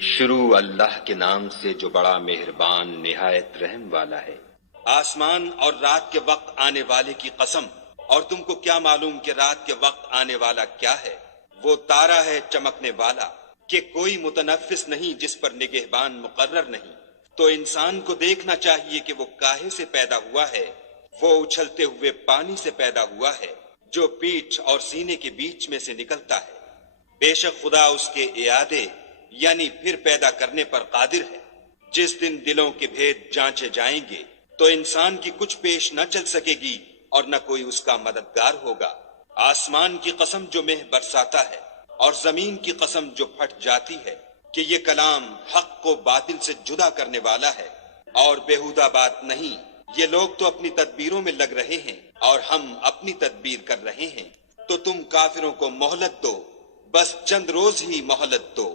شروع اللہ کے نام سے جو بڑا مہربان نہایت رحم والا ہے۔ آسمان اور رات کے وقت آنے والے کی قسم، اور تم کو کیا معلوم کہ رات کے وقت آنے والا کیا ہے؟ وہ تارا ہے چمکنے والا کہ کوئی متنفس نہیں جس پر نگہبان مقرر نہیں۔ تو انسان کو دیکھنا چاہیے کہ وہ کاہے سے پیدا ہوا ہے؟ وہ اچھلتے ہوئے پانی سے پیدا ہوا ہے جو پیٹھ اور سینے کے بیچ میں سے نکلتا ہے۔ بے شک خدا اس کے اعادے یعنی پھر پیدا کرنے پر قادر ہے۔ جس دن دلوں کے بھید جانچے جائیں گے تو انسان کی کچھ پیش نہ چل سکے گی اور نہ کوئی اس کا مددگار ہوگا۔ آسمان کی قسم جو مہ برساتا ہے اور زمین کی قسم جو پھٹ جاتی ہے کہ یہ کلام حق کو باطل سے جدا کرنے والا ہے اور بیہودہ بات نہیں۔ یہ لوگ تو اپنی تدبیروں میں لگ رہے ہیں اور ہم اپنی تدبیر کر رہے ہیں، تو تم کافروں کو مہلت دو، بس چند روز ہی مہلت دو۔